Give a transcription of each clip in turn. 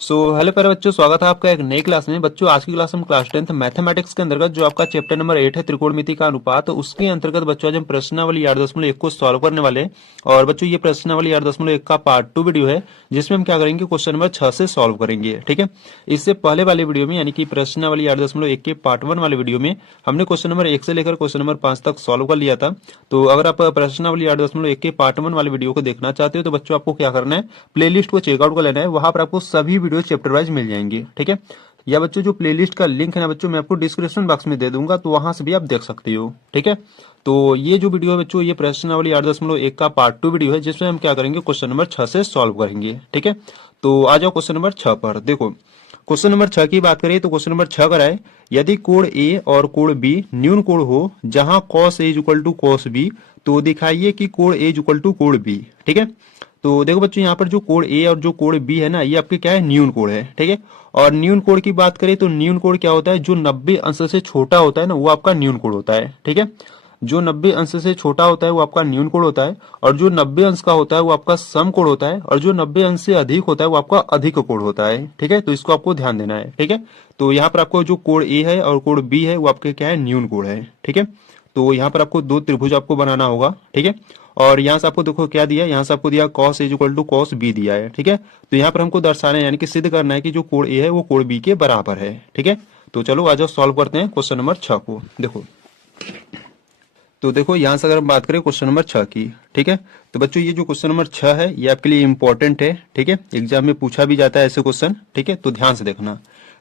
Hello प्यारे बच्चों, स्वागत है आपका एक नई क्लास में। बच्चों आज की क्लास हम क्लास 10th मैथमेटिक्स के अंतर्गत जो आपका चैप्टर नंबर 8 है त्रिकोणमिति का अनुपात, तो उसके अंतर्गत बच्चों आज हम प्रश्नावली 8.1 को सॉल्व करने वाले हैं। और बच्चों ये प्रश्नावली 8.1 का पार्ट 2 वीडियो है, जिसमें हम क्या करेंगे, क्वेश्चन नंबर 6 से सॉल्व करेंगे। ठीक है, इससे पहले वाले वीडियो में यानी कि प्रश्नावली 8.1 के पार्ट 1 वाले वीडियो में हमने क्वेश्चन नंबर 1 से लेकर क्वेश्चन नंबर 5 तक सॉल्व कर लिया था। तो अगर आप प्रश्नावली 8.1 के पार्ट 1 वाले वीडियो को देखना चाहते हो तो बच्चों आपको क्या करना है, प्लेलिस्ट को चेकआउट कर लेना है। वहां पर आपको सभी वीडियो चैप्टर वाइज मिल जाएंगे। ठीक है, या बच्चों जो प्लेलिस्ट का लिंक है ना बच्चों, मैं आपको डिस्क्रिप्शन बॉक्स में दे दूंगा, तो वहां से भी आप देख सकते हो। ठीक है, तो ये जो वीडियो है बच्चों, ये प्रश्नावली 8.1 का पार्ट 2 वीडियो है, जिसमें हम क्या करेंगे, क्वेश्चन नंबर 6 से सॉल्व करेंगे। ठीक है, तो आ जाओ क्वेश्चन नंबर 6 पर। देखो क्वेश्चन नंबर 6 की बात करें तो क्वेश्चन नंबर 6 कर है, यदि कोण ए और कोण बी न्यून कोण हो जहां cos A equal to cos B, तो दिखाइए कि कोण A इक्वल टू कोण B। ठीक है, तो देखो बच्चों यहाँ पर जो कोण ए और जो कोण बी है ना, ये आपके क्या है, न्यून कोण है। ठीक है, और न्यून कोण की बात करें तो न्यून कोण क्या होता है, जो 90 अंश से छोटा होता है ना, वो आपका न्यून कोण होता है। ठीक है, जो 90 अंश से छोटा होता है वो आपका न्यून कोण होता है, और जो 90 अंश का होता है वो आपका सम कोण होता है, और जो 90 अंश से अधिक होता है वो आपका अधिक कोण होता है। ठीक है, तो इसको आपको ध्यान देना है। ठीक है, तो यहाँ पर आपको जो कोण ए है और कोण बी है वो आपके क्या है, न्यून कोण है। ठीक है, तो यहाँ पर आपको दो त्रिभुज आपको बनाना होगा। ठीक है, और यहाँ से आपको देखो क्या दिया है, यहाँ से आपको दिया cos A equal to cos B दिया है। ठीक है, तो यहाँ पर हमको दर्शाना है यानी कि सिद्ध करना है कि जो कोण A है वो कोण B के बराबर है। ठीक है, तो चलो आ जाओ सॉल्व करते हैं क्वेश्चन नंबर 6 को। देखो तो देखो यहाँ से अगर हम बात करें क्वेश्चन नंबर 6 की, ठीक है, तो बच्चों ये जो क्वेश्चन नंबर 6 है ये आपके लिए इंपॉर्टेंट है। ठीक है, एग्जाम में पूछा भी जाता है ऐसे क्वेश्चन। ठीक है, तो ध्यान से देखना।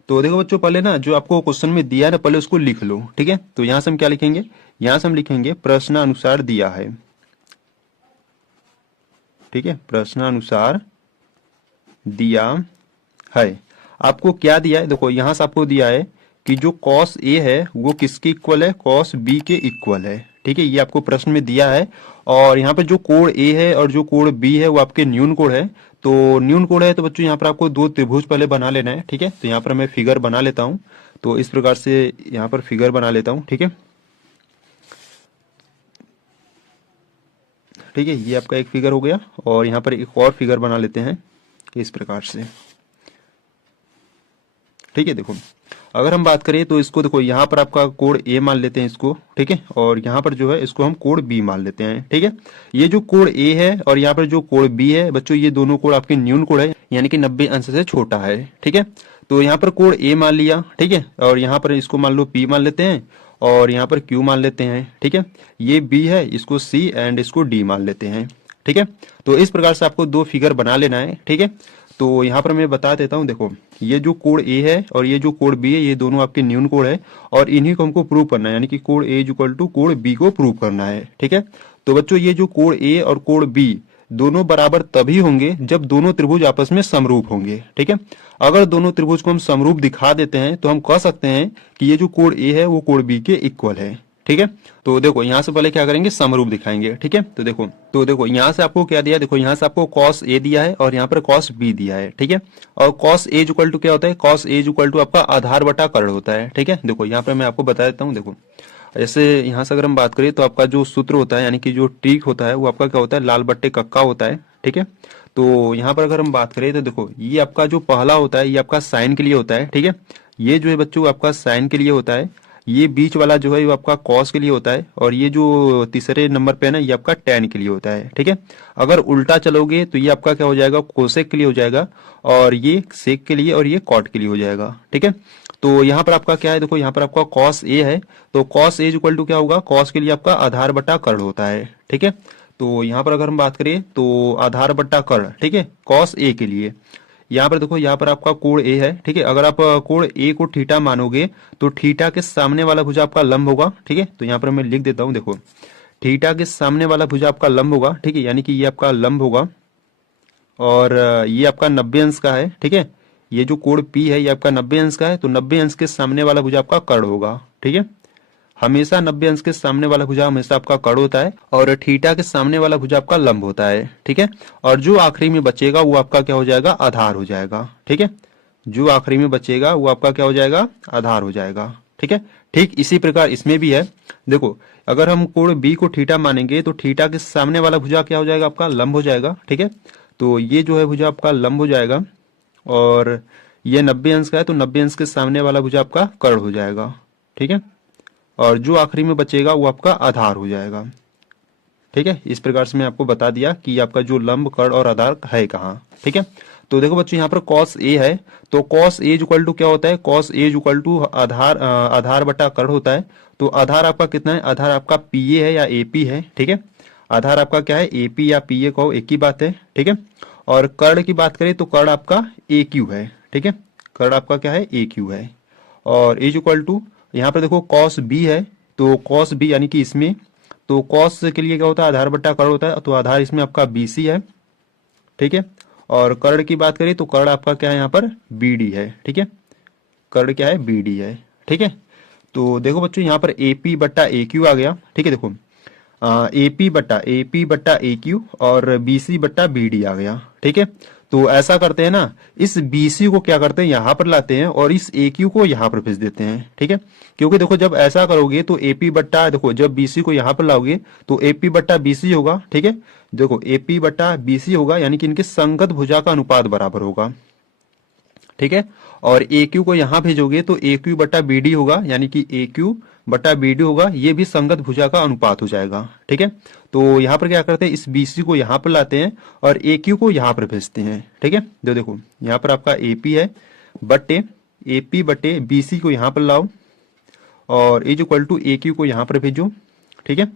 तो देखो बच्चों, पहले ना जो आपको क्वेश्चन में दिया है ना, पहले उसको लिख लो। ठीक है, तो यहाँ से हम क्या लिखेंगे, यहाँ से हम लिखेंगे प्रश्नानुसार दिया है। ठीक है, प्रश्नानुसार दिया है। आपको क्या दिया है, देखो यहां से आपको दिया है कि जो cos A है वो किसके इक्वल है, cos B के इक्वल है। ठीक है, ये आपको प्रश्न में दिया है। और यहाँ पर जो कोण A है और जो कोण B है वो आपके न्यून कोण है। तो न्यून कोण है तो बच्चों यहाँ पर आपको दो त्रिभुज पहले बना लेना है। ठीक है, तो यहाँ पर मैं फिगर बना लेता हूँ। तो इस प्रकार से यहाँ पर फिगर बना लेता हूँ। ठीक है, ठीक है, ये आपका एक फिगर हो गया। और यहाँ पर एक और फिगर बना लेते हैं इस प्रकार से। ठीक है, देखो अगर हम बात करें तो इसको देखो, यहाँ पर आपका कोण ए मान लेते हैं इसको। ठीक है, और यहाँ पर जो है इसको हम कोण बी मान लेते हैं। ठीक है, ये जो कोण ए है और यहाँ पर जो कोण बी है बच्चों, ये दोनों कोण आपके न्यून कोण है, यानी कि 90 अंश से छोटा है। ठीक है, तो यहाँ पर कोण ए मान लिया। ठीक है, और यहाँ पर इसको मान लो पी मान लेते हैं, और यहाँ पर क्यू मान लेते हैं। ठीक है, ये बी है, इसको सी एंड इसको डी मान लेते हैं। ठीक है, तो इस प्रकार से आपको दो फिगर बना लेना है। ठीक है, तो यहाँ पर मैं बता देता हूँ, देखो ये जो कोण ए है और ये जो कोण बी है, ये दोनों आपके न्यून कोण है, और इन्हीं को हमको प्रूव करना है, यानी कि कोण ए इक्वल टू कोण बी को प्रूव करना है। ठीक है, तो बच्चों ये जो कोण ए और कोण बी दोनों बराबर तभी होंगे जब दोनों त्रिभुज आपस में समरूप होंगे। ठीक है, अगर दोनों त्रिभुज को हम समरूप दिखा देते हैं तो हम कह सकते हैं कि ये जो कोण ए है वो कोण बी के इक्वल है। ठीक है, तो देखो यहाँ से पहले क्या करेंगे, समरूप दिखाएंगे। ठीक है, तो देखो यहाँ से आपको क्या दिया, देखो यहाँ से आपको cos A दिया है और यहाँ पर cos B दिया है। ठीक है, और cos A इक्वल टू क्या होता है, cos A इक्वल टू आपका आधार बटा कर्ण होता है। ठीक है, देखो यहाँ पर मैं आपको बता देता हूँ। देखो जैसे यहाँ से अगर हम बात करें तो आपका जो सूत्र होता है यानी कि जो ट्रिक होता है वो आपका क्या होता है, लाल बट्टे कक्का होता है। ठीक है, तो यहाँ पर अगर हम बात करें तो देखो ये आपका जो पहला होता है ये आपका साइन के लिए होता है। ठीक है, ये जो है बच्चों आपका साइन के लिए होता है, ये बीच वाला जो है वो आपका कॉस के लिए होता है, और ये जो तीसरे नंबर पे है ना, ये आपका टैन के लिए होता है। ठीक है, अगर उल्टा चलोगे तो ये आपका क्या हो जाएगा, कोसेक के लिए हो जाएगा, और ये सेक के लिए और ये कॉट के लिए हो जाएगा। ठीक है, तो यहाँ पर आपका क्या है, देखो यहाँ पर आपका cos A है, तो cos A इक्वल टू क्या होगा, cos के लिए आपका आधार बटा कर्ण होता है। ठीक है, तो यहाँ पर अगर हम बात करें तो आधार बट्टा कर्ण, ठीक है, cos A के लिए यहाँ पर देखो, यहाँ पर आपका कोण A है। ठीक है, अगर आप कोण A को थीटा मानोगे तो थीटा के सामने वाला भुजा आपका लंब होगा। ठीक है, तो यहाँ पर मैं लिख देता हूँ, देखो थीटा के सामने वाला भुजा आपका लंब होगा। ठीक है, यानी कि ये आपका लंब होगा, और ये आपका 90 अंश का है। ठीक है, ये जो कोण P है ये आपका 90 अंश का है, तो 90 अंश के सामने वाला भुजा आपका कर्ण होगा। ठीक है, हमेशा 90 अंश के सामने वाला भुजा हमेशा आपका कर्ण होता है, और थीटा के सामने वाला भुजा आपका लंब होता है। ठीक है, और जो आखिरी में बचेगा वो आपका क्या हो जाएगा, आधार हो जाएगा। ठीक है, जो आखिरी में बचेगा वो आपका क्या हो जाएगा, आधार हो जाएगा। ठीक है, ठीक इसी प्रकार इसमें भी है। देखो अगर हम कोण बी को थीटा मानेंगे तो थीटा के सामने वाला भुजा क्या हो जाएगा, आपका लंब हो जाएगा। ठीक है, तो ये जो है भुजा आपका लंब हो जाएगा, और ये 90 अंश का है, तो 90 अंश के सामने वाला भुजा आपका कर्ण हो जाएगा। ठीक है, और जो आखिरी में बचेगा वो आपका आधार हो जाएगा। ठीक है, इस प्रकार से मैं आपको बता दिया कि आपका जो लंब, कर्ण और आधार है कहाँ। ठीक है, तो देखो बच्चों यहाँ पर cos a है, तो cos a इक्वल टू क्या होता है, cos a equal to Aadhaar Aadhaar बटा कर्ण होता है। तो आधार आपका कितना है, आधार आपका pa है या ap है। ठीक है, आधार आपका क्या है, ap या pa कहो एक ही बात है। ठीक है, और कर्ण की बात करें तो कर्ण आपका aq है। ठीक है, कर्ण आपका क्या है, aq है। और इज इक्वल टू यहाँ पर देखो cos b है, तो cos b यानी कि इसमें, तो cos के लिए क्या होता है, आधार बट्टा कर्ण होता है, तो आधार इसमें आपका BC है। ठीक है, और कर्ण की बात करें तो कर्ण आपका क्या है, यहाँ पर BD है। ठीक है, कर्ण क्या है, BD है। ठीक है, तो देखो बच्चों यहाँ पर AP बट्टा AQ आ गया। ठीक है, देखो AP बट्टा AQ और BC बट्टा BD आ गया। ठीक है, तो ऐसा करते हैं ना, इस BC को क्या करते हैं, यहाँ पर लाते हैं और इस AQ को यहाँ पर भेज देते हैं। ठीक है, क्योंकि देखो जब ऐसा करोगे तो AP बट्टा, देखो जब BC को यहाँ पर लाओगे तो AP बट्टा BC होगा। ठीक है, देखो AP बट्टा BC होगा, यानी कि इनके संगत भुजा का अनुपात बराबर होगा। ठीक है, और AQ को यहाँ भेजोगे तो AQ बट्टा BD होगा, यानी कि AQ बट्टा BD होगा, ये भी संगत भुजा का अनुपात हो जाएगा। ठीक है, तो यहाँ पर क्या करते हैं, इस BC को यहाँ पर लाते हैं और AQ को यहाँ पर भेजते हैं। ठीक है, जो देखो यहाँ पर आपका AP है बट्टे AP बट्टे BC को यहाँ पर लाओ और इज इक्वल टू AQ को यहाँ पर भेजो। ठीक है,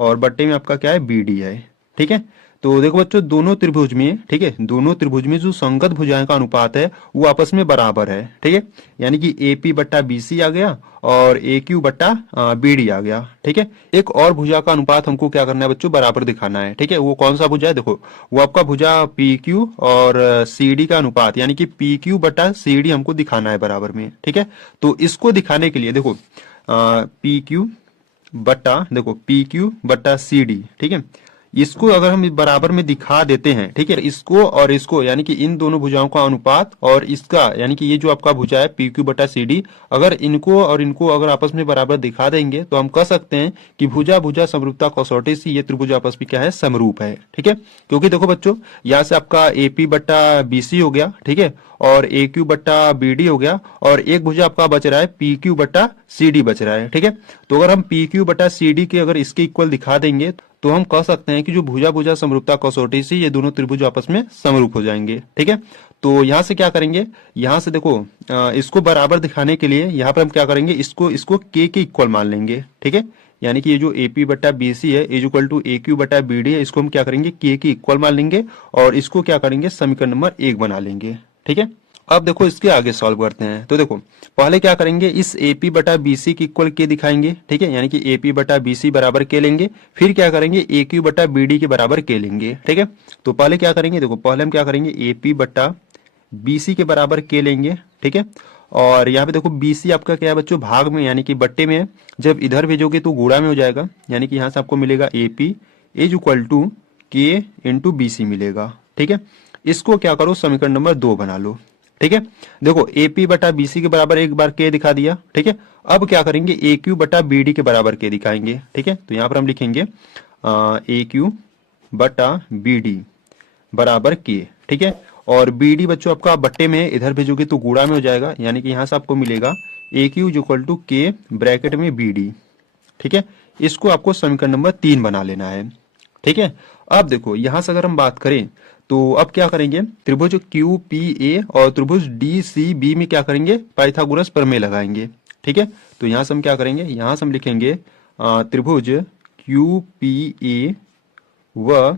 और बट्टे में आपका क्या है, BD है। ठीक है, तो देखो बच्चों दोनों त्रिभुज में, ठीक है, दोनों त्रिभुज में जो संगत भुजाएं का अनुपात है वो आपस में बराबर है। ठीक है, यानी कि AP बट्टा BC आ गया और AQ बट्टा BD आ गया। ठीक है, एक और भुजा का अनुपात हमको क्या करना है बच्चों, बराबर दिखाना है। ठीक है, वो कौन सा भुजा है, देखो वो आपका भुजा PQ और CD का अनुपात, यानी कि PQ बट्टा CD हमको दिखाना है बराबर में। ठीक है, तो इसको दिखाने के लिए देखो PQ बट्टा, देखो PQ बट्टा CD, ठीक है, इसको अगर हम बराबर में दिखा देते हैं, ठीक है, इसको और इसको, यानी कि इन दोनों भुजाओं का अनुपात और इसका, यानी कि ये जो आपका भुजा है PQ बटा CD, अगर इनको और इनको अगर आपस में बराबर दिखा देंगे तो हम कह सकते हैं कि भुजा भुजा समरूपता कसौटी से ये त्रिभुज आपस में क्या है, समरूप है। ठीक है, क्योंकि देखो बच्चों यहाँ से आपका AP बट्टा BC हो गया। ठीक है, और AQ बट्टा BD हो गया, और एक भुजा आपका बच रहा है PQ बट्टा CD बच रहा है। ठीक है, तो अगर हम PQ बट्टा CD के अगर इसके इक्वल दिखा देंगे तो हम कह सकते हैं कि जो भुजा भुजा समरूपता कसौटी से ये दोनों त्रिभुज आपस में समरूप हो जाएंगे। ठीक है, तो यहाँ से क्या करेंगे, यहाँ से देखो इसको बराबर दिखाने के लिए यहाँ पर हम क्या करेंगे, इसको K के इक्वल मान लेंगे। ठीक है, यानी कि ये जो AP बट्टा BC है इज इक्वल टू AQ बट्टा BD है, इसको हम क्या करेंगे, K के इक्वल मान लेंगे और इसको क्या करेंगे, समीकरण नंबर 1 बना लेंगे। ठीक है, अब देखो इसके आगे सॉल्व करते हैं। तो देखो पहले क्या करेंगे, इस AP बटा BC की इक्वल K दिखाएंगे। ठीक है, यानी कि AP बटा BC बराबर K लेंगे, फिर क्या करेंगे AQ बटा BD के बराबर K लेंगे। ठीक है, तो पहले क्या करेंगे, देखो पहले हम क्या करेंगे, AP बटा BC के बराबर K लेंगे। ठीक है, और यहाँ पे देखो BC आपका क्या है बच्चों, भाग में यानी कि बट्टे में है, जब इधर भेजोगे तो गुणा में हो जाएगा, यानी कि यहाँ से आपको मिलेगा AP is equal to K into BC मिलेगा। ठीक है, इसको क्या करो, समीकरण नंबर 2 बना लो। ठीक है, देखो AP बटा BC के बराबर एक बार K दिखा दिया। ठीक है, अब क्या करेंगे, AQ बटा BD के बराबर K दिखाएंगे। ठीक है, तो यहाँ पर हम लिखेंगे AQ बटा BD बराबर K। ठीक है, और BD बच्चों आपका बट्टे में है, इधर भेजोगे तो गुणा में हो जाएगा, यानी कि यहाँ से आपको मिलेगा AQ equal to K bracket में BD। ठीक है, इसको आपको समीकरण नंबर 3 बना लेना है। ठीक है, अब देखो यहां से अगर हम बात करें तो अब क्या करेंगे, त्रिभुज QPA और त्रिभुज DCB में क्या करेंगे, पाइथागोरस प्रमेय लगाएंगे। ठीक है, तो यहां से हम क्या करेंगे, यहां से हम लिखेंगे त्रिभुज QPA व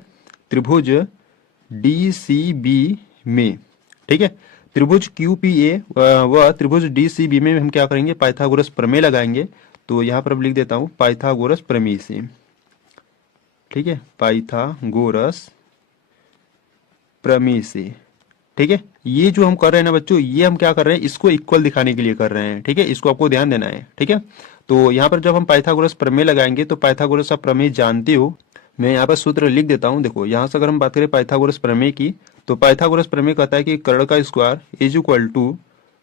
त्रिभुज DCB में। ठीक है, त्रिभुज QPA व त्रिभुज DCB में हम क्या करेंगे, पाइथागोरस प्रमेय लगाएंगे। तो यहाँ पर अब लिख देता हूं पाइथागोरस प्रमेय से। ठीक है, पाइथागोरस प्रमेय से। ठीक है, ये जो हम कर रहे हैं ना बच्चों, ये हम क्या कर रहे हैं, इसको इक्वल दिखाने के लिए कर रहे हैं। ठीक है, इसको आपको ध्यान देना है। ठीक है, तो यहाँ पर जब हम पाइथागोरस प्रमेय लगाएंगे तो पाइथागोरस आप प्रमेय जानते हो, मैं यहाँ पर सूत्र लिख देता हूँ। देखो यहाँ से अगर हम बात करें पाइथागोरस प्रमेय की, तो पाइथागोरस प्रमेय कहता है कि कर्ण का स्क्वायर इज इक्वल टू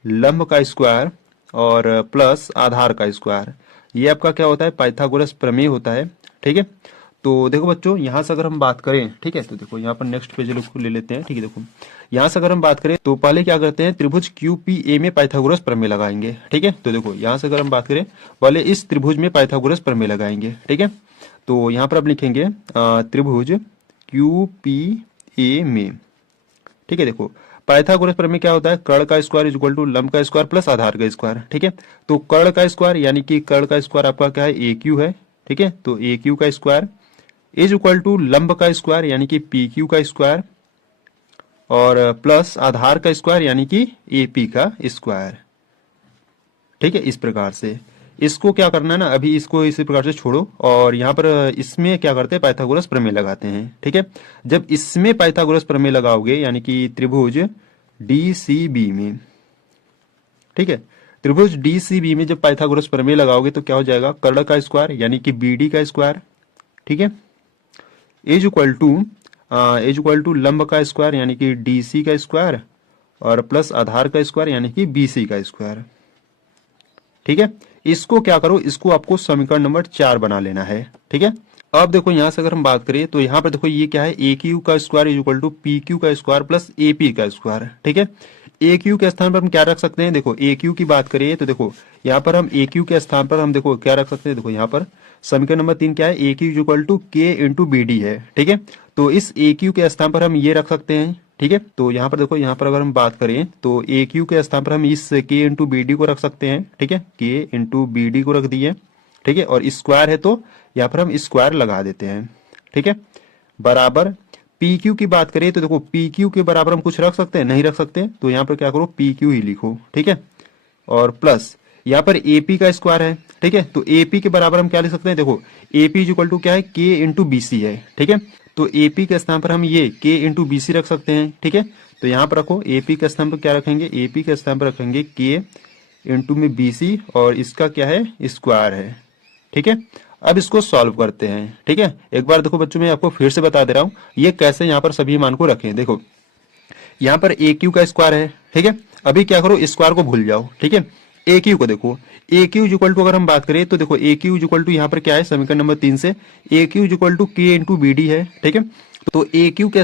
लंब का स्क्वायर और प्लस आधार का स्क्वायर। ये आपका क्या होता है, पाइथागोरस प्रमेय होता है। ठीक है, तो देखो बच्चों, यहाँ से अगर हम बात करें, ठीक है, तो देखो यहाँ पर नेक्स्ट पेज ले लेते हैं, ठीक है। देखो यहाँ से अगर हम बात करें तो पहले क्या करते हैं, त्रिभुज QPA में पाइथागोरस प्रमेय लगाएंगे, ठीक है। तो देखो यहाँ से अगर हम बात करें, पहले इस त्रिभुज में पाइथागोरस प्रमेय लगाएंगे, ठीक है। तो यहाँ पर आप लिखेंगे त्रिभुज QPA में, ठीक है। देखो पाइथागोरस प्रमेय क्या होता है, कर्ण का स्क्वायर इज इक्वल टू लंब का स्क्वायर प्लस आधार का स्क्वायर, ठीक है। तो कर्ण का स्क्वायर यानी कि कर्ण का स्क्वायर आपका क्या है, AQ है, ठीक है। तो AQ का स्क्वायर इज इक्वल टू लंब का स्क्वायर यानी कि PQ का स्क्वायर और प्लस आधार का स्क्वायर यानी कि AP का स्क्वायर, ठीक है। इस प्रकार से इसको क्या करना है ना, अभी इसको इसी प्रकार से छोड़ो और यहाँ पर इसमें क्या करते हैं, पाइथागोरस प्रमेय लगाते हैं, ठीक है। जब इसमें पाइथागोरस प्रमेय लगाओगे यानी कि त्रिभुज DCB में, ठीक है, त्रिभुज DCB में जब पाइथागोरस प्रमेय लगाओगे तो क्या हो जाएगा, कर्ण का स्क्वायर यानी कि BD का स्क्वायर, ठीक है, इज इक्वल टू लंब का स्क्वायर यानी कि DC का स्क्वायर और प्लस आधार का स्क्वायर यानी कि BC का स्क्वायर, ठीक है। इसको क्या करो, इसको आपको समीकरण नंबर 4 बना लेना है, ठीक है। अब देखो यहाँ से अगर हम बात करें तो यहाँ पर देखो ये क्या है, AQ का square is equal to PQ का स्क्वायर प्लस AP का स्क्वायर, ठीक है। AQ के स्थान पर हम क्या रख सकते हैं, देखो AQ की बात करें तो देखो यहाँ पर हम AQ के स्थान पर हम देखो क्या रख सकते हैं, देखो यहाँ पर समीकरण नंबर 3 क्या है, AQ is equal to K into BD है, ठीक है। तो इस AQ के स्थान पर हम ये रख सकते हैं, ठीक है। तो यहाँ पर देखो, यहाँ पर अगर हम बात करें तो AQ के स्थान पर हम इस K इंटू BD को रख सकते हैं, ठीक है, K इंटू BD को रख दिए, ठीक है। और स्क्वायर है तो यहाँ पर हम स्क्वायर लगा देते हैं, ठीक है, बराबर PQ की बात करें तो देखो PQ के बराबर हम कुछ रख सकते हैं, नहीं रख सकते, तो यहाँ पर क्या करो, PQ ही लिखो, ठीक है। और प्लस यहाँ पर AP का स्क्वायर है, ठीक है। तो AP के बराबर हम क्या लिख सकते हैं, देखो AP इज इक्वल टू क्या है, K इंटू BC है, ठीक है। तो AP के स्थान पर हम ये K इंटू BC रख सकते हैं, ठीक है। तो यहाँ पर रखो, AP के स्थान पर क्या रखेंगे, AP के स्थान पर रखेंगे K इंटू में BC और इसका क्या है, स्क्वायर है, ठीक है। अब इसको सॉल्व करते हैं, ठीक है। एक बार देखो बच्चों, मैं आपको फिर से बता दे रहा हूँ ये कैसे यहाँ पर सभी मान को रखें। देखो यहाँ पर AQ का स्क्वायर है, ठीक है। अभी क्या करो, स्क्वायर को भूल जाओ, ठीक है। AQ को देखो, AQ इज इक्वल टू अगर हम बात करें तो देखो AQ इज इक्वल टू यहाँ पर क्या है, समीकरण नंबर 3 से AQ is equal to K into BD है, ठीक है। तो AQ के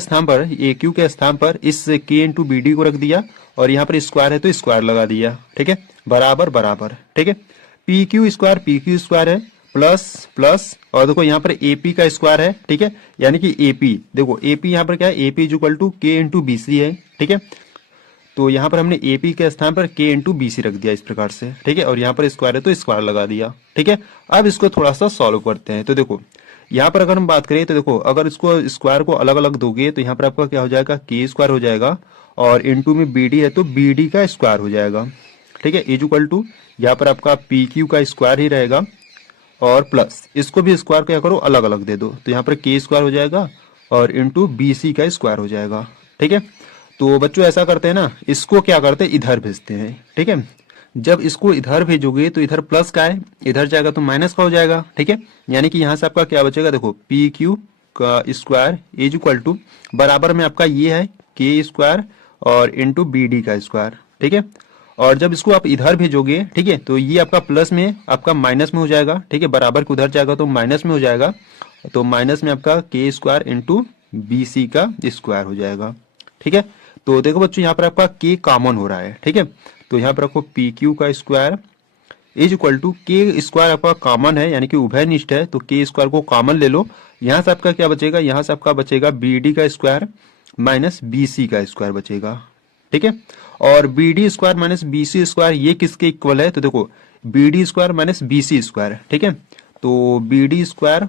स्थान पर इस K इंटू BD को रख दिया और यहाँ पर स्क्वायर है तो स्क्वायर लगा दिया, ठीक है, बराबर बराबर, ठीक है। PQ स्क्वायर है प्लस और देखो यहाँ पर AP का स्क्वायर है, ठीक है, यानी कि AP, देखो AP यहाँ पर क्या है, AP is equal to K into BC है, ठीक है। तो यहाँ पर हमने AP के स्थान पर K इंटू BC रख दिया इस प्रकार से, ठीक है। और यहाँ पर स्क्वायर है तो स्क्वायर लगा दिया, ठीक है। अब इसको थोड़ा सा सॉल्व करते हैं। तो देखो यहाँ पर अगर हम बात करें तो देखो अगर इसको स्क्वायर को अलग अलग दोगे तो यहाँ पर आपका क्या हो जाएगा, K स्क्वायर हो जाएगा और इंटू में BD है तो BD का स्क्वायर हो जाएगा, ठीक है, इज इक्वल टू यहाँ पर आपका PQ का स्क्वायर ही रहेगा और प्लस इसको भी स्क्वायर क्या करो, अलग अलग दे दो, तो यहाँ पर K स्क्वायर हो जाएगा और इंटू BC का स्क्वायर हो जाएगा, ठीक है। तो बच्चों ऐसा करते हैं ना, इसको क्या करते हैं, इधर भेजते हैं, ठीक है। जब इसको इधर भेजोगे तो इधर प्लस का है, इधर जाएगा तो माइनस का हो जाएगा, ठीक है। यानी कि यहाँ से आपका क्या बचेगा, देखो PQ का स्क्वायर इज इक्वल टू बराबर में आपका ये है K स्क्वायर और इंटू BD का स्क्वायर, ठीक है। और जब इसको आप इधर भेजोगे, ठीक है, तो ये आपका प्लस में आपका माइनस में हो जाएगा, ठीक है, बराबर के उधर जाएगा तो माइनस में हो जाएगा, तो माइनस में आपका K स्क्वायर इंटू BC का स्क्वायर हो जाएगा, ठीक है। तो देखो बच्चों यहाँ पर आपका K कॉमन हो रहा है, ठीक है। तो यहाँ पर रखो PQ का square is equal to K square आपका कॉमन है यानी कि उभयनिष्ठ है, तो K स्क्वायर को कॉमन ले लो, यहाँ से आपका क्या बचेगा, यहाँ से आपका बचेगा BD का स्क्वायर माइनस BC का स्क्वायर बचेगा, ठीक है। और BD square minus BC square ये किसके इक्वल है, तो देखो BD square minus BC square, ठीक है। तो BD स्क्वायर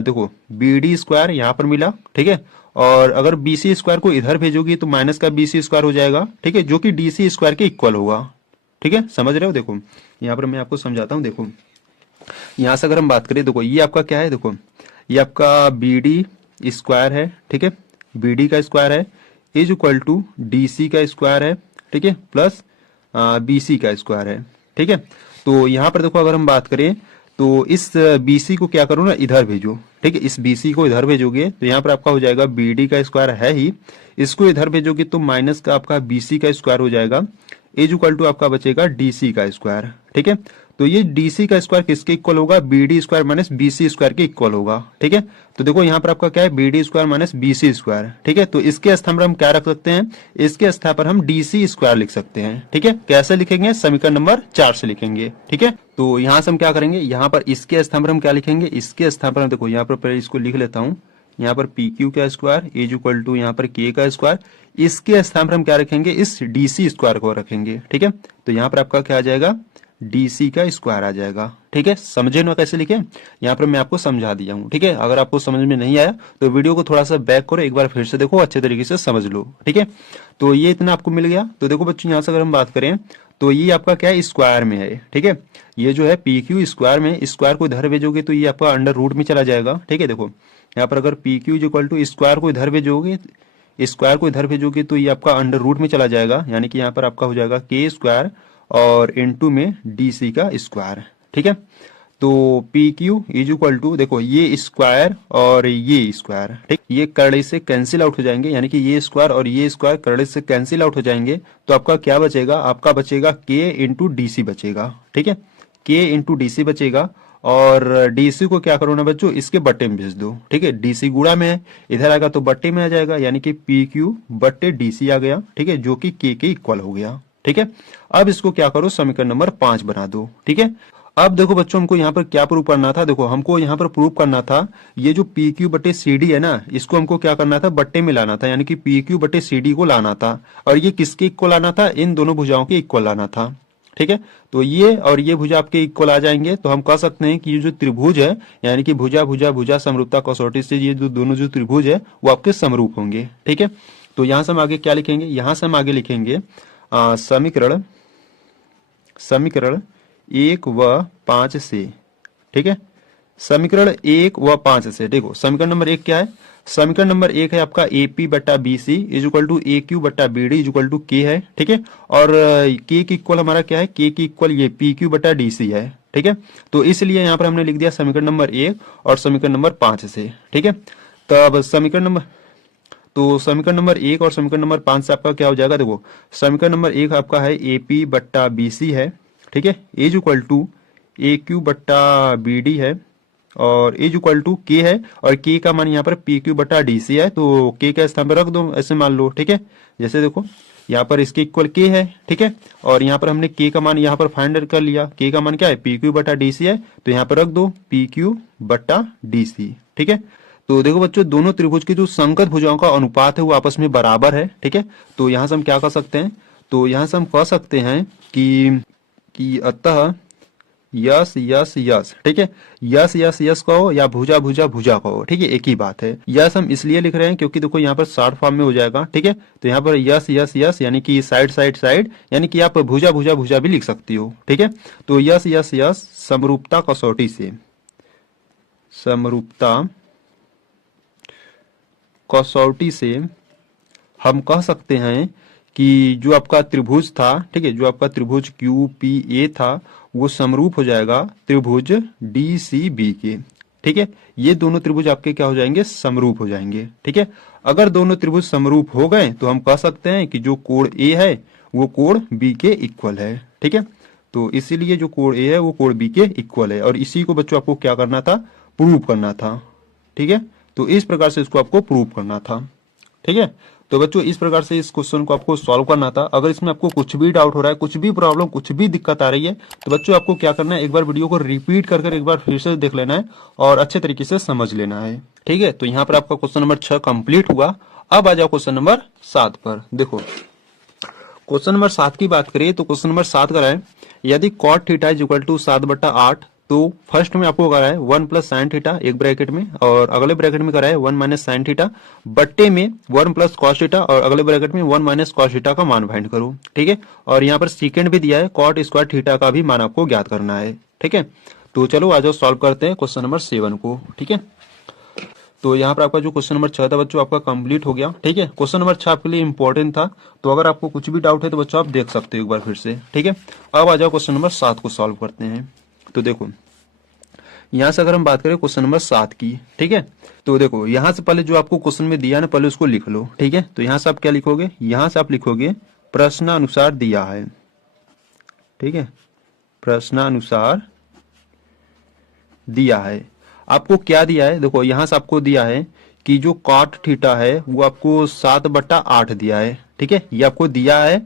देखो BD स्क्वायर यहाँ पर मिला, ठीक है। और अगर BC स्क्वायर को इधर भेजोगी तो माइनस का BC स्क्वायर हो जाएगा, ठीक है, जो कि DC स्क्वायर के इक्वल होगा, ठीक है, समझ रहे हो। देखो यहाँ पर मैं आपको समझाता हूँ, देखो यहाँ से अगर हम बात करें, देखो ये आपका क्या है, देखो ये आपका BD स्क्वायर है, ठीक है, BD का स्क्वायर है इज इक्वल टू DC का स्क्वायर है, ठीक है, प्लस BC का स्क्वायर है, ठीक है। तो यहाँ पर देखो अगर हम बात करें तो इस BC को क्या करो ना, इधर भेजो, ठीक है, इस BC को इधर भेजोगे तो यहाँ पर आपका हो जाएगा BD का स्क्वायर है ही, इसको इधर भेजोगे तो माइनस का आपका BC का स्क्वायर हो जाएगा इज इक्वल टू आपका बचेगा DC का स्क्वायर, ठीक है। तो ये डीसी का स्क्वायर किसके इक्वल होगा, BD square minus BC square के इक्वल होगा। ठीक है, तो देखो यहाँ पर आपका क्या है, BD square minus BC square. ठीक है, तो इसके स्थान पर हम क्या रख सकते हैं, इसके स्थान पर हम डीसी स्क्वायर लिख सकते हैं। ठीक है, कैसे लिखेंगे, समीकरण नंबर 4 से लिखेंगे। ठीक है, तो यहाँ से हम क्या करेंगे, यहाँ पर इसके स्थान पर हम क्या लिखेंगे, इसके स्थान पर देखो यहाँ पर पहले इसको लिख लेता हूँ, यहाँ पर पी क्यू का स्क्वायर इज इक्वल टू यहाँ पर के का स्क्वायर, इसके स्थान पर हम क्या रखेंगे, इस डीसी स्क्वायर को रखेंगे। ठीक है, तो यहाँ पर आपका क्या आ जाएगा, डीसी का स्क्वायर आ जाएगा। ठीक है, समझे ना कैसे लिखे, यहाँ पर मैं आपको समझा दिया हूँ। ठीक है, अगर आपको समझ में नहीं आया तो वीडियो को थोड़ा सा बैक करो, एक बार फिर से देखो, अच्छे तरीके से समझ लो। ठीक है, तो ये इतना आपको मिल गया। तो देखो बच्चों, यहाँ से अगर हम बात करें तो ये आपका क्या है, स्क्वायर में है। ठीक है, ये जो है पी क्यू स्क्वायर में, स्क्वायर को इधर भेजोगे तो ये आपका अंडर रूट में चला जाएगा। ठीक है, देखो यहाँ पर अगर P Q is equal to square को इधर भेजोगे, स्क्वायर को इधर भेजोगे तो ये आपका अंडर रूट में चला जाएगा, यानी कि यहाँ पर आपका हो जाएगा के स्क्वायर और इनटू में डीसी का स्क्वायर। ठीक है, तो P Q is equal to, देखो ये स्क्वायर और ये स्क्वायर, ठीक, ये करड़े से कैंसिल आउट हो जाएंगे, यानी कि ये स्क्वायर और ये स्क्वायर करड़े से कैंसिल आउट हो जाएंगे, तो आपका क्या बचेगा, आपका बचेगा के इंटू डीसी बचेगा। ठीक है, के इंटू डीसी बचेगा, और डीसी को क्या करो ना बच्चों, इसके बट्टे में भेज दो। ठीक है, डीसी गुणा में है, इधर आएगा तो बट्टे में आ जाएगा, यानी कि पी क्यू बट्टे डीसी आ गया। ठीक है, जो कि के इक्वल हो गया। ठीक है, अब इसको क्या करो, समीकरण नंबर 5 बना दो। ठीक है, अब देखो बच्चों, हमको यहाँ पर क्या प्रूव करना था, देखो हमको यहाँ पर प्रूव करना था, ये जो पी क्यू बटे सी डी है ना, इसको हमको क्या करना था, बट्टे में लाना था, यानी कि पी क्यू बटे सी डी को लाना था, और ये किसके इक्वल लाना था, इन दोनों भुजाओं के इक्वल लाना था। ठीक है, तो ये और ये भुजा आपके इक्वल आ जाएंगे, तो हम कह सकते हैं कि ये जो त्रिभुज है, यानी कि भुजा भुजा भुजा समरूपता कसौटी से ये जो दोनों जो त्रिभुज है वो आपके समरूप होंगे। ठीक है, तो यहाँ से हम आगे क्या लिखेंगे, यहाँ से हम आगे लिखेंगे समीकरण 1 व 5 से। ठीक है, समीकरण 1 व 5 से, देखो समीकरण नंबर 1 क्या है, समीकरण नंबर 1 है आपका ए पी बट्टा B C is equal to A Q बट्टा B D is equal to K है। ठीक है, और के की इक्वल हमारा क्या है, के की इक्वल ये पी क्यू बट्टा डी सी है। ठीक है, तो इसलिए यहाँ पर हमने लिख दिया समीकरण नंबर 1 और समीकरण नंबर 5 से। ठीक है, तब समीकरण नंबर, तो समीकरण नंबर 1 और समीकरण नंबर 5 से आपका क्या हो जाएगा, देखो समीकरण नंबर 1 आपका है ए पी बट्टा बी सी है। ठीक है, is equal to A Q बट्टा बी डी है, और इज इक्वल टू के है, और के का मान यहाँ पर पी क्यू बटा डी सी है, तो के का स्थान पर रख दो, ऐसे मान लो। ठीक है, जैसे देखो यहाँ पर इसके इक्वल के है। ठीक है, और यहाँ पर हमने के का मान यहाँ पर फाइंड कर लिया, के का मान क्या है, पी क्यू बटा डी सी है, तो यहाँ पर रख दो पी क्यू बटा डी सी। ठीक है, तो देखो बच्चों, दोनों त्रिभुज की जो संगत भुजाओं का अनुपात है वो आपस में बराबर है। ठीक है, तो यहाँ से हम क्या कर सकते हैं, तो यहाँ से हम कह सकते हैं कि अतः यस यस यस। ठीक है, यस यस यस कहो या भुजा भुजा भुजा कहो, ठीक है, एक ही बात है। यस हम इसलिए लिख रहे हैं क्योंकि देखो यहाँ पर शॉर्ट फॉर्म में हो जाएगा। ठीक है, तो यहाँ पर यस यस यस यानी कि साइड साइड साइड, यानी कि आप भुजा भुजा भुजा भी लिख सकती हो। ठीक है, तो यस यस यस समरूपता कसौटी से, समरूपता कसौटी से हम कह सकते हैं कि जो आपका त्रिभुज था, ठीक है, जो आपका त्रिभुज क्यू पी ए था वो समरूप हो जाएगा त्रिभुज डी सी बी के। ठीक है, ये दोनों त्रिभुज आपके क्या हो जाएंगे, समरूप हो जाएंगे। ठीक है, अगर दोनों त्रिभुज समरूप हो गए तो हम कह सकते हैं कि जो कोण ए है वो कोण बी के इक्वल है। ठीक है, तो इसीलिए जो कोण ए है वो कोण बी के इक्वल है, और इसी को बच्चों आपको क्या करना था, प्रूव करना था। ठीक है, तो इस प्रकार से इसको आपको प्रूव करना था। ठीक है, तो बच्चों इस प्रकार से इस क्वेश्चन को आपको सॉल्व करना था। अगर इसमें आपको कुछ भी डाउट हो रहा है, कुछ भी प्रॉब्लम, कुछ भी दिक्कत आ रही है, तो बच्चों आपको क्या करना है, एक बार वीडियो को रिपीट कर एक बार फिर से देख लेना है और अच्छे तरीके से समझ लेना है। ठीक है, तो यहाँ पर आपका क्वेश्चन नंबर 6 कंप्लीट हुआ। अब आ जाओ क्वेश्चन नंबर 7 पर। देखो क्वेश्चन नंबर 7 की बात करें तो क्वेश्चन नंबर 7 कराए, यदि cot theta is equal to 7/8, तो फर्स्ट में आपको कराए 1 प्लस साइन थीटा एक ब्रैकेट में, और अगले ब्रैकेट में कराए 1 माइनस साइन थीटा, बट्टे में 1 प्लस कॉस थीटा, और अगले ब्रैकेट में 1 माइनस कॉस थीटा का मान फाइंड करो। ठीक है, और यहाँ पर सेकंड भी दिया है, कॉट स्क्वायर थीटा का भी मान आपको ज्ञात करना है। ठीक है, तो चलो आ जाओ सॉल्व करते हैं क्वेश्चन नंबर 7 को। ठीक है, तो यहाँ पर आपका जो क्वेश्चन नंबर 6 था बच्चों आपका कंप्लीट हो गया। ठीक है, क्वेश्चन नंबर 6 आपके लिए इंपॉर्टेंट था, तो अगर आपको कुछ भी डाउट है तो बच्चों आप देख सकते हो एक बार फिर से। ठीक है, अब आ जाओ क्वेश्चन नंबर 7 को सॉल्व करते हैं। तो देखो यहाँ से अगर हम बात करें क्वेश्चन नंबर 7 की, ठीक है, तो देखो यहाँ से पहले जो आपको क्वेश्चन में दिया ना, पहले उसको लिख लो। ठीक है, तो यहाँ से आप क्या लिखोगे, यहाँ से आप लिखोगे प्रश्नानुसार दिया है। ठीक है, प्रश्नानुसार दिया है। आपको क्या दिया है, देखो यहां से आपको दिया है कि जो कॉट थीटा है वो आपको 7/8 दिया है। ठीक है, ये आपको दिया है।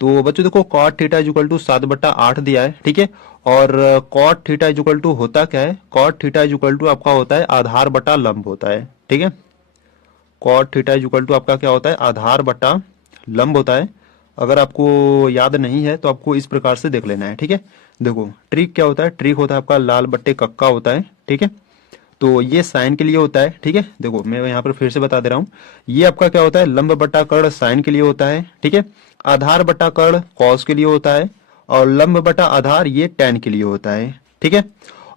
तो बच्चों देखो cot theta is equal to 7/8 दिया है। ठीक है, और cot theta is equal to होता क्या है, cot theta is equal to आपका होता है आधार बटा लंब होता है। ठीक है, cot theta is equal to आपका क्या होता है, आधार बटा लंब होता है। अगर आपको याद नहीं है तो आपको इस प्रकार से देख लेना है। ठीक है, देखो ट्रिक क्या होता है, ट्रिक होता है आपका लाल बट्टे कक्का होता है। ठीक है, तो ये साइन के लिए होता है। ठीक है, देखो मैं यहाँ पर फिर से बता दे रहा हूँ, ये आपका क्या होता है, लंब बटा कर्ण साइन के लिए होता है। ठीक है, आधार बटा कर्ण कॉस के लिए होता है, और लंब बटा आधार ये टैन के लिए होता है। ठीक है,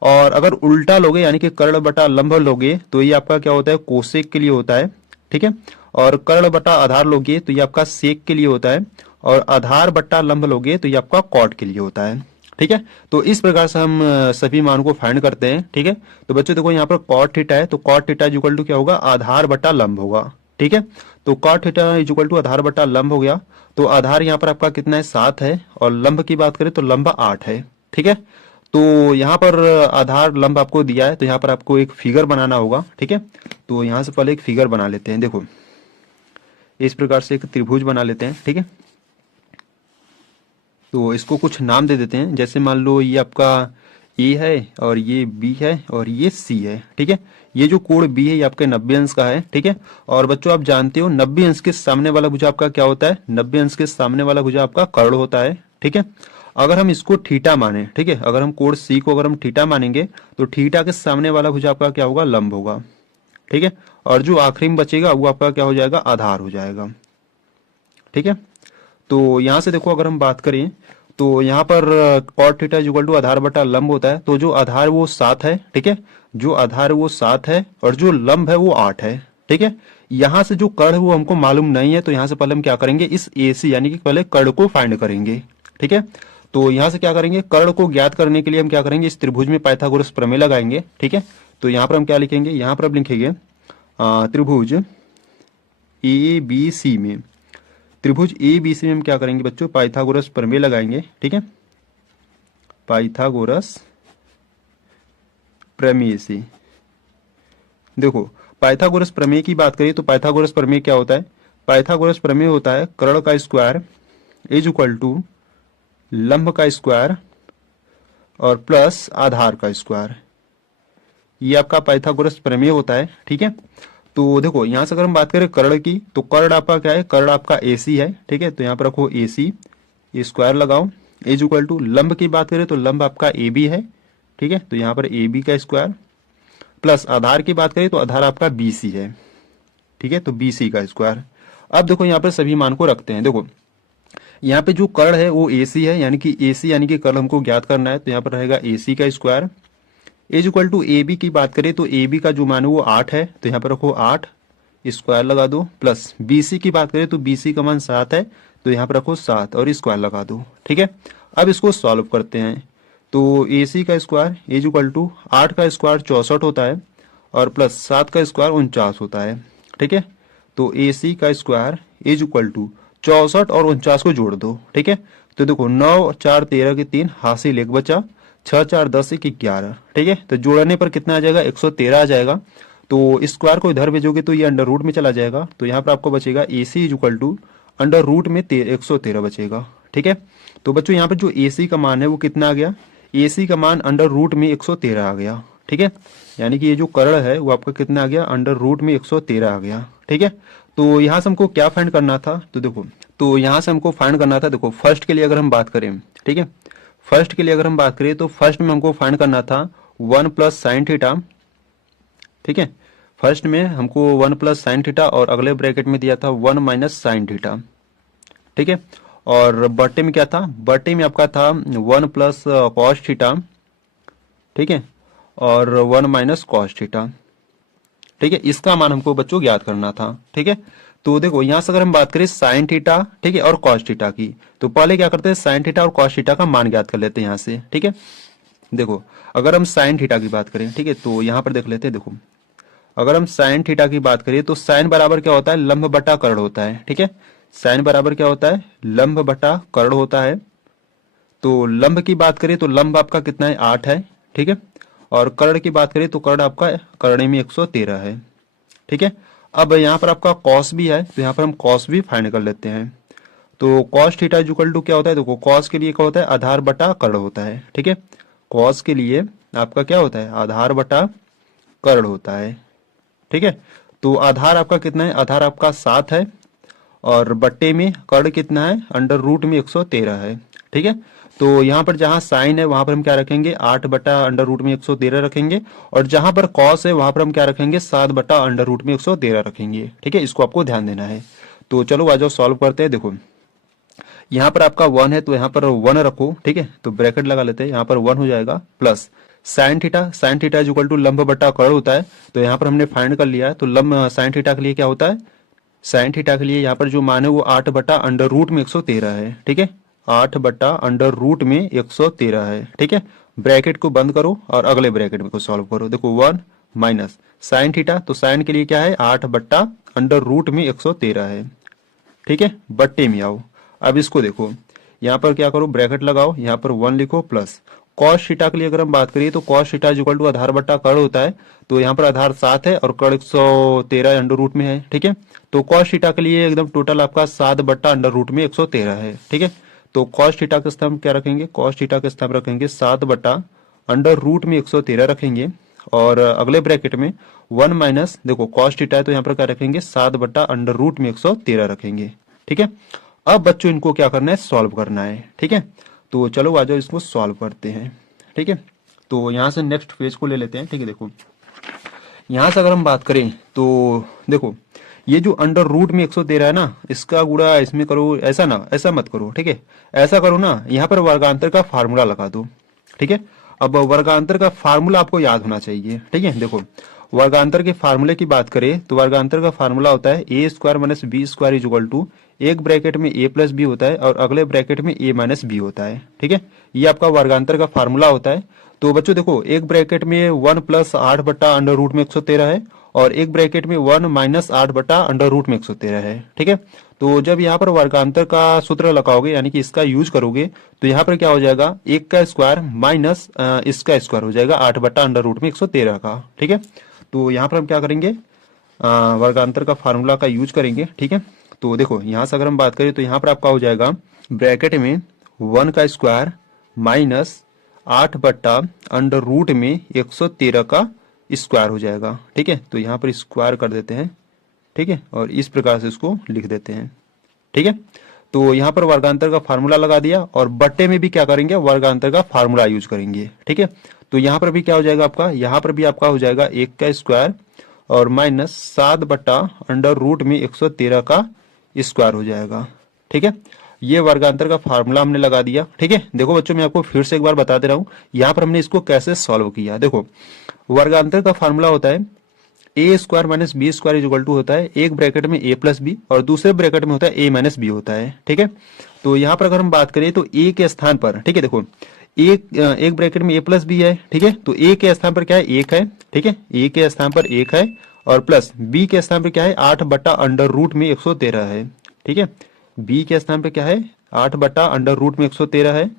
और अगर उल्टा लोगे यानी कि कर्ण बटा लंब लोगे तो ये आपका क्या होता है, कोसेक के लिए होता है। ठीक है, और कर्ण बटा आधार लोगे तो ये आपका सेक के लिए होता है, और आधार बट्टा लंब लोगे तो ये आपका कॉट के लिए होता है। ठीक है, तो इस प्रकार से हम सभी मान को फाइंड करते हैं। ठीक है, तो बच्चों देखो यहाँ पर कॉट थीटा है, तो cot theta is equal to क्या होगा, आधार बट्टा लंब होगा। ठीक है, तो cot theta is equal to आधार बट्टा लंब हो गया। तो आधार यहाँ पर आपका कितना है, 7 है, और लंब की बात करें तो लंब 8 है। ठीक है, तो यहाँ पर आधार लंब आपको दिया है, तो यहाँ पर आपको एक फिगर बनाना होगा। ठीक है, तो यहाँ से पहले एक फिगर बना लेते हैं। देखो इस प्रकार से एक त्रिभुज बना लेते हैं। ठीक है, तो इसको कुछ नाम दे देते हैं, जैसे मान लो ये आपका ए है, और ये बी है, और ये सी है। ठीक है, ये जो कोण बी है ये आपके 90 अंश का है। ठीक है, और बच्चों आप जानते हो 90 अंश के सामने वाला भुजा आपका क्या होता है, 90 अंश के सामने वाला भुजा आपका कर्ण होता है। ठीक है, अगर हम इसको थीटा माने, ठीक है, अगर हम कोण सी को अगर हम थीटा मानेंगे तो थीटा के सामने वाला भुजा आपका क्या होगा, लंब होगा। ठीक है, और जो आखिरी में बचेगा वो आपका क्या हो जाएगा, आधार हो जाएगा। ठीक है, तो यहां से देखो अगर हम बात करें तो यहाँ पर cot theta is equal to आधार बटा लंब होता है, तो जो आधार वो 7 है। ठीक है, जो आधार वो 7 है, और जो लंब है वो 8 है। ठीक है, यहाँ से जो कर्ण है वो हमको मालूम नहीं है, तो यहाँ से पहले हम क्या करेंगे, इस AC यानी कि पहले कर्ण को फाइंड करेंगे। ठीक है, तो यहाँ से क्या करेंगे, कर्ण को ज्ञात करने के लिए हम क्या करेंगे, इस त्रिभुज में पाइथागोरस प्रमेय लगाएंगे। ठीक है, तो यहाँ पर हम क्या लिखेंगे, यहाँ पर हम लिखेंगे त्रिभुज ABC में, त्रिभुज ABC में हम क्या करेंगे बच्चों, पाइथागोरस प्रमेय लगाएंगे। ठीक है, पाइथागोरस प्रमेय से देखो, पाइथागोरस प्रमेय की बात करें तो पाइथागोरस प्रमेय क्या होता है, पाइथागोरस प्रमेय होता है कर्ण का स्क्वायर इज इक्वल टू लंब का स्क्वायर और प्लस आधार का स्क्वायर, ये आपका पाइथागोरस प्रमेय होता है। ठीक है, तो देखो यहां से अगर हम बात करें कर्ण की, तो कर्ण आपका क्या है, कर्ण आपका AC है। ठीक है, तो यहाँ पर रखो AC, स्क्वायर लगाओ, इज इक्वल टू लंब की बात करें तो लंब आपका AB है। ठीक है, तो यहाँ पर AB का स्क्वायर, प्लस आधार की बात करें तो आधार आपका BC है। ठीक है, तो BC का स्क्वायर। अब देखो यहाँ पर सभी मान को रखते हैं। देखो यहाँ पे जो कर्ण है वो AC है, यानी कि AC यानी कि कर्ण हमको ज्ञात करना है, तो यहाँ पर रहेगा AC का square is equal to AB की बात करें तो AB का जो मान है वो 8 है, तो यहाँ पर रखो 8, स्क्वायर लगा दो, प्लस BC की बात करें तो BC का मान 7 है, तो यहाँ पर रखो 7 और स्क्वायर लगा दो। ठीक है, अब इसको सॉल्व करते हैं, तो AC का स्क्वायर इज इक्वल टू 8 का स्क्वायर 64 होता है, और प्लस 7 का स्क्वायर 49 होता है। ठीक है, तो AC का स्क्वायर इज इक्वल टू 64 और 49 को जोड़ दो। ठीक है, तो देखो 9 4 13 के 3 हासिल 1 बचा, 6 4 10 1 11। ठीक है, तो जोड़ने पर कितना आ जाएगा, 113 आ जाएगा। तो स्क्वायर को इधर भेजोगे तो ये अंडर रूट में चला जाएगा, तो यहाँ पर आपको बचेगा AC is equal to under root में 113 बचेगा। ठीक है, तो बच्चों यहाँ पर जो AC का मान है वो कितना आ गया, AC का मान अंडर रूट में 113 आ गया। ठीक है, यानी कि ये जो कर्ण है वो आपका कितना आ गया, अंडर रूट में 113 आ गया। ठीक है, तो यहाँ से हमको क्या फाइंड करना था, तो देखो, तो यहाँ से हमको फाइंड करना था, देखो फर्स्ट के लिए अगर हम बात करें, ठीक है, फर्स्ट के लिए अगर हम बात करें तो फर्स्ट में हमको फाइंड करना था 1 प्लस साइन थीटा। ठीक है, फर्स्ट में हमको 1 प्लस साइन थीटा, और अगले ब्रैकेट में दिया था 1 माइनस साइन थीटा। ठीक है, और बट्टे में क्या था, बट्टे में आपका था 1 प्लस कॉस थीटा। ठीक है, और 1 माइनस कॉस थीटा। ठीक है, इसका मान हमको बच्चों ज्ञात करना था। ठीक है, तो देखो यहां से अगर हम बात करें साइन थीटा, ठीक है, और कॉस थीटा की, तो पहले क्या करते हैं, साइन थीटा और कॉस थीटा का मान ज्ञात कर लेते हैं यहां से। ठीक है, देखो अगर हम साइन थीटा की बात करें, ठीक है, तो यहां पर देख लेते हैं। देखो अगर हम साइन थीटा की बात करें तो साइन बराबर क्या होता है, लंब बटा कर्ण होता है। ठीक है, साइन बराबर क्या होता है, लंब बटा कर्ण होता है। तो लंब की बात करें तो लंब आपका कितना है, 8 है, ठीक है। और कर्ण की बात करें तो कर्ण आपका कर्ण में 113 है, ठीक है। अब यहाँ पर आपका कॉस भी है, तो यहाँ पर हम कॉस भी फाइंड कर लेते हैं। तो कॉस थीटा इक्वल टू क्या होता है, देखो कॉस के लिए क्या होता है, आधार बटा कर्ण होता है, ठीक है। कॉस के लिए आपका क्या होता है, आधार बटा कर्ण होता है, ठीक है। तो आधार आपका कितना है, आधार आपका 7 है, और बट्टे में कर्ण कितना है, अंडर रूट में 113 है, ठीक है। तो यहाँ पर जहां साइन है वहां पर हम क्या रखेंगे, 8 बटा अंडर रूट में 113 रखेंगे, और जहां पर कॉस है वहां पर हम क्या रखेंगे, 7 बटा अंडर रूट में 113 रखेंगे, ठीक है। इसको आपको ध्यान देना है। तो चलो आ जाओ सॉल्व करते हैं। देखो यहाँ पर आपका 1 है तो यहाँ पर 1 रखो, ठीक है। तो ब्रैकेट लगा लेते हैं, यहाँ पर 1 हो जाएगा plus sine theta is equal to लंब बटा कर्ण होता है। तो यहाँ पर हमने फाइंड कर लिया है। तो लंब साइन थीटा के लिए क्या होता है, साइन थीटा के लिए यहाँ पर जो मान है वो 8 बटा अंडर रूट में 113 है, ठीक है। 8 बटा अंडर रूट में 113 है, ठीक है। ब्रैकेट को बंद करो और अगले ब्रैकेट में को सॉल्व करो। देखो 1 माइनस साइन थीटा, तो साइन के लिए क्या है, 8 बट्टा अंडर रूट में 113 है, ठीक है। बट्टे में आओ, अब इसको देखो, यहाँ पर क्या करो, ब्रैकेट लगाओ, यहाँ पर 1 लिखो प्लस कॉस थीटा के लिए अगर हम बात करिए तो कॉस थीटा इक्वल टू आधार बट्टा कर्ण होता है। तो यहाँ पर आधार 7 है और कर्ण 113 अंडर रूट में है, ठीक है। तो कॉस थीटा के लिए एकदम टोटल आपका 7 बट्टा अंडर रूट में 113 है, ठीक है। तो कॉस थीटा का स्थान क्या रखेंगे, कॉस थीटा का स्थान रखेंगे 7 बट्टा अंडर रूट में 113 रखेंगे, और अगले ब्रैकेट में 1 माइनस, देखो कॉस थीटा है तो यहाँ पर क्या रखेंगे, 7 बट्टा अंडर रूट में 113 रखेंगे, ठीक है। अब बच्चों इनको क्या करना है, सॉल्व करना है, ठीक है। तो चलो आ जाओ इसको सॉल्व करते हैं, ठीक है। तो यहाँ से नेक्स्ट पेज को ले लेते हैं, ठीक है। देखो यहाँ से अगर हम बात करें तो देखो ये जो अंडर रूट में 113 है ना, इसका गुणा इसमें करो, ऐसा ना, ऐसा मत करो, ठीक है। ऐसा करो ना, यहाँ पर वर्गांतर का फार्मूला लगा दो, ठीक है। अब वर्गांतर का फार्मूला आपको याद होना चाहिए, ठीक है। देखो वर्गांतर के फार्मूले की बात करें तो वर्गांतर का फार्मूला होता है A square minus B square is equal to, एक ब्रैकेट में ए प्लस बी होता है और अगले ब्रैकेट में ए माइनस बी होता है, ठीक है। ये आपका वर्गांतर का फार्मूला होता है। तो बच्चों देखो एक ब्रैकेट में 1 प्लस 8 बट्टा अंडर रूट में 113 है, और एक ब्रैकेट में 1 माइनस 8 बट्टा अंडर रूट में 113 है, ठीक है। तो जब यहाँ पर वर्गांतर का सूत्र लगाओगे यानी कि इसका यूज करोगे तो यहाँ पर क्या हो जाएगा, एक का स्क्वायर माइनस इसका स्क्वायर हो जाएगा 8 बट्टा अंडर रूट में 113 का, ठीक है। तो यहाँ पर हम क्या करेंगे, वर्गांतर का फार्मूला का यूज करेंगे, ठीक है। तो देखो यहाँ से अगर हम बात करें तो यहाँ पर आपका हो जाएगा ब्रैकेट में 1 का स्क्वायर माइनस 8 बट्टा अंडर रूट में 113 का स्क्वायर हो जाएगा, ठीक है। तो यहाँ पर स्क्वायर कर देते हैं, ठीक है, और इस प्रकार से इसको लिख देते हैं, ठीक है। तो यहाँ पर वर्गांतर का फार्मूला लगा दिया, और बट्टे में भी क्या करेंगे, वर्गांतर का फार्मूला यूज करेंगे, ठीक है। तो यहाँ पर भी क्या हो जाएगा आपका, यहाँ पर भी आपका हो जाएगा 1 का स्क्वायर और माइनस 7 बट्टा अंडर रूट में 113 का स्क्वायर हो जाएगा, ठीक है। ये वर्गांतर का फार्मूला हमने लगा दिया, ठीक है। देखो बच्चों मैं आपको फिर से एक बार बता दे रहा हूँ, यहाँ पर हमने इसको कैसे सॉल्व किया। देखो वर्गांतर का फार्मूला होता है A square minus B square is equal to होता है, एक ब्रैकेट में ए प्लस बी और दूसरे ब्रैकेट में होता है ए माइनस बी होता है, ठीक है। तो यहाँ पर अगर हम बात करें तो ए के स्थान पर, ठीक है, देखो एक ब्रैकेट में ए प्लस बी है, ठीक है। तो ए के स्थान पर क्या है, 1 है, ठीक है। ए के स्थान पर 1 है, और प्लस बी के स्थान पर क्या है, 8 बट्टा अंडर रूट में 113 है, ठीक है। बी के स्थान पर क्या है, 8 बट्टा अंडर रूट में 113 है।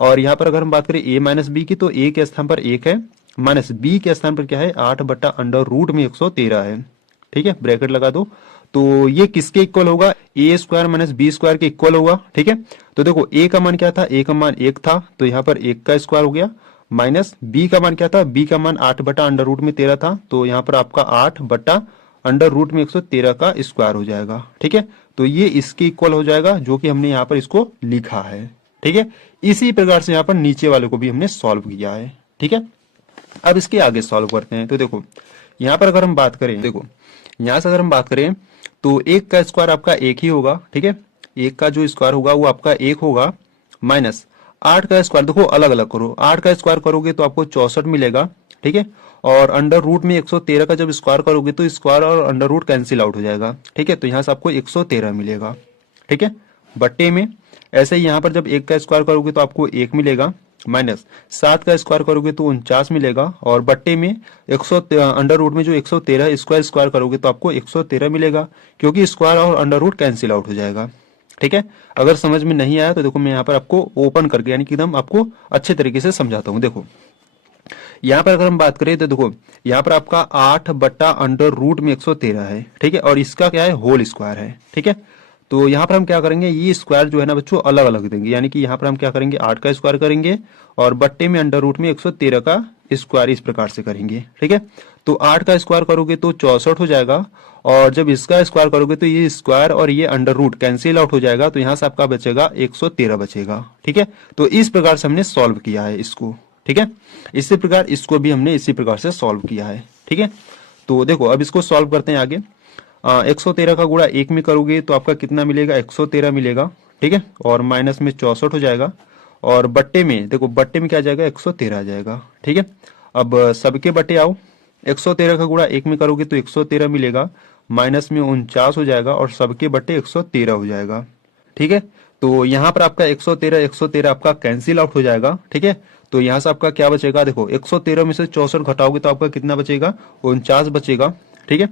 और यहाँ पर अगर हम बात करें ए माइनस बी की, तो ए के स्थान पर 1 है, माइनस बी के स्थान पर क्या है, 8 बट्टा अंडर रूट में 113 है, ठीक है। ब्रैकेट लगा दो। तो ये किसके इक्वल होगा, ए स्क्वायर माइनस बी स्क्वायर के इक्वल होगा, ठीक है। तो देखो ए का मान क्या था, ए का मान 1 था, तो यहाँ पर 1 का स्क्वायर हो गया, माइनस बी का मान क्या था, बी का मान 8 बटा अंडर रूट में 13 था, तो यहाँ पर आपका 8 बटा अंडर रूट में 113 का स्क्वायर हो जाएगा, ठीक है। तो ये इसके इक्वल हो जाएगा जो कि हमने यहाँ पर इसको लिखा है, ठीक है। इसी प्रकार से यहाँ पर नीचे वाले को भी हमने सॉल्व किया है, ठीक है। अब इसके आगे सॉल्व करते हैं। तो देखो यहाँ पर अगर हम बात करें, देखो यहाँ से अगर हम बात करें तो 1 का स्क्वायर आपका 1 ही होगा, ठीक है। 1 का जो स्क्वायर होगा वो आपका 1 होगा, माइनस 8 का स्क्वायर, देखो अलग अलग करो, 8 का स्क्वायर करोगे तो आपको 64 मिलेगा, ठीक है। और अंडर रूट में 113 का जब स्क्वायर करोगे तो स्क्वायर और अंडर रूट कैंसिल आउट हो जाएगा, ठीक है। तो यहाँ से आपको 113 मिलेगा, ठीक है। बट्टे में ऐसे ही यहाँ पर जब 1 का स्क्वायर करोगे तो आपको 1 मिलेगा, माइनस 7 का स्क्वायर करोगे तो 49 मिलेगा, और बट्टे में अंडर रूट में जो 113 स्क्वायर करोगे तो आपको 113 मिलेगा, क्योंकि स्क्वायर और अंडर रूट कैंसिल आउट हो जाएगा, ठीक है। अगर समझ में नहीं आया तो देखो मैं यहाँ पर आपको ओपन करके यानी कि एकदम आपको अच्छे तरीके से समझाता हूँ। देखो यहाँ पर अगर हम बात करें तो देखो यहाँ पर आपका 8/√में 113 है, ठीक है, और इसका क्या है होल स्क्वायर है, ठीक है। तो यहाँ पर हम क्या करेंगे, ये स्क्वायर जो है ना बच्चों अलग अलग देंगे, यानी कि यहाँ पर हम क्या करेंगे 8 का स्क्वायर करेंगे और बट्टे में √में 113 का स्क्वायर इस प्रकार से करेंगे, ठीक है। तो 8 का स्क्वायर करोगे तो 64 हो जाएगा, और जब इसका स्क्वायर करोगे तो ये स्क्वायर और ये अंडर रूट कैंसिल आउट हो जाएगा, तो यहाँ से आपका बचेगा 113 बचेगा, ठीक है। तो इस प्रकार से हमने सॉल्व किया है इसको, ठीक है। इसी प्रकार इसको भी हमने इसी प्रकार से सॉल्व किया है, ठीक है। तो देखो अब इसको सॉल्व करते हैं आगे। 113 का गुणा 1 में करोगे तो आपका कितना मिलेगा 113 मिलेगा, ठीक है, और माइनस में 64 हो जाएगा, और बट्टे में देखो बट्टे में क्या आ जाएगा 113 आ जाएगा, ठीक है। अब सबके बट्टे आओ, 113 का गुणा 1 में करोगे तो 113 मिलेगा, माइनस में 49 हो जाएगा, और सबके बट्टे 113 हो जाएगा, ठीक है। तो यहाँ पर आपका 113 आपका कैंसिल आउट हो जाएगा, ठीक है। तो यहाँ से आपका क्या बचेगा, देखो 113 में से 64 घटाओगे तो आपका कितना बचेगा 49 बचेगा, ठीक है।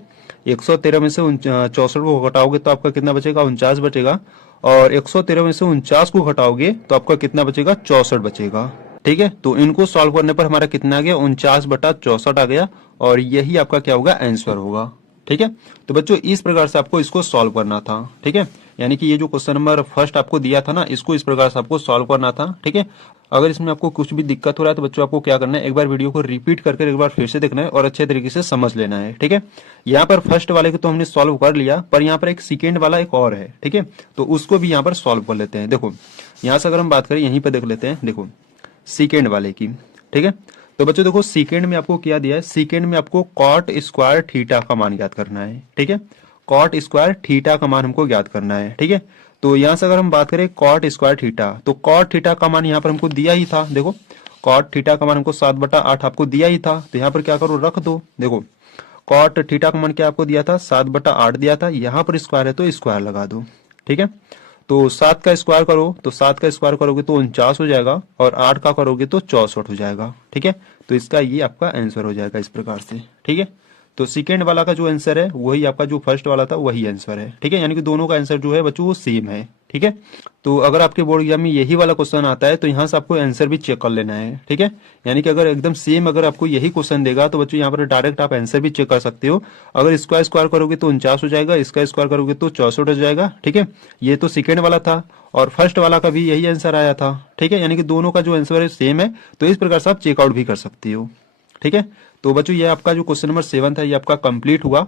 113 में से 64 को घटाओगे तो आपका कितना बचेगा 49 बचेगा, और 113 में से 49 को घटाओगे तो आपका कितना बचेगा 64 बचेगा, ठीक है। तो इनको सॉल्व करने पर हमारा कितना आ गया 49/64 आ गया, और यही आपका क्या होगा आंसर होगा, ठीक है। तो बच्चों इस प्रकार से आपको इसको सॉल्व करना था, ठीक है। यानी कि ये जो क्वेश्चन नंबर फर्स्ट आपको दिया था ना, इसको इस प्रकार से आपको सॉल्व करना था, ठीक है। अगर इसमें आपको कुछ भी दिक्कत हो रहा है तो बच्चों आपको क्या करना है, एक बार वीडियो को रिपीट करके एक बार फिर से देखना है और अच्छे तरीके से समझ लेना है, ठीक है। यहाँ पर फर्स्ट वाले को तो हमने सॉल्व कर लिया, पर यहाँ पर एक सेकेंड वाला एक और है, ठीक है। तो उसको भी यहाँ पर सॉल्व कर लेते हैं। देखो यहाँ से अगर हम बात करें यहीं पर देख लेते हैं, देखो सेकेंड वाले की, ठीक है। तो बच्चों देखो सेकेंड में आपको क्या दिया है, सेकेंड में आपको कॉट स्क्वायर थीटा का मान ज्ञात करना है, ठीक है। कॉट स्क्वायर थीटा का मान हमको ज्ञात करना है, ठीक है। तो यहां से अगर हम बात करें कॉट स्क्वायर थीटा, तो कॉट थीटा का मान यहाँ पर हमको दिया ही था, देखो कॉट थीटा का मान हमको 7/8 आपको दिया ही था, तो यहाँ पर क्या करो रख दो। देखो कॉट थीटा का मान क्या आपको दिया था 7/8 दिया था, यहाँ पर स्क्वायर है तो स्क्वायर लगा दो, ठीक है। तो 7 का स्क्वायर करो, तो 7 का स्क्वायर करोगे तो 49 हो जाएगा, और 8 का करोगे तो 64 हो जाएगा, ठीक है। तो इसका ये आपका आंसर हो जाएगा इस प्रकार से, ठीक है। तो सेकेंड वाला का जो आंसर है वही आपका जो फर्स्ट वाला था वही आंसर है, ठीक है। यानी कि दोनों का आंसर जो है बच्चों वो सेम है, ठीक है। तो अगर आपके बोर्ड एग्जाम में यही वाला क्वेश्चन आता है तो यहाँ से आपको आंसर भी चेक कर लेना है, ठीक है। यानी कि अगर एकदम सेम अगर आपको यही क्वेश्चन देगा तो बच्चों यहाँ पर डायरेक्ट आप आंसर भी चेक कर सकते हो। अगर इसका स्क्वायर करोगे तो 49 हो जाएगा, इसका स्क्वायर करोगे तो 64 हो जाएगा, ठीक है। ये तो सेकेंड वाला था, और फर्स्ट वाला का भी यही आंसर आया था, ठीक है। यानी कि दोनों का जो आंसर है सेम है, तो इस प्रकार से आप चेकआउट भी कर सकते हो, ठीक है। तो बच्चों ये आपका जो क्वेश्चन नंबर 7 था ये आपका कंप्लीट हुआ।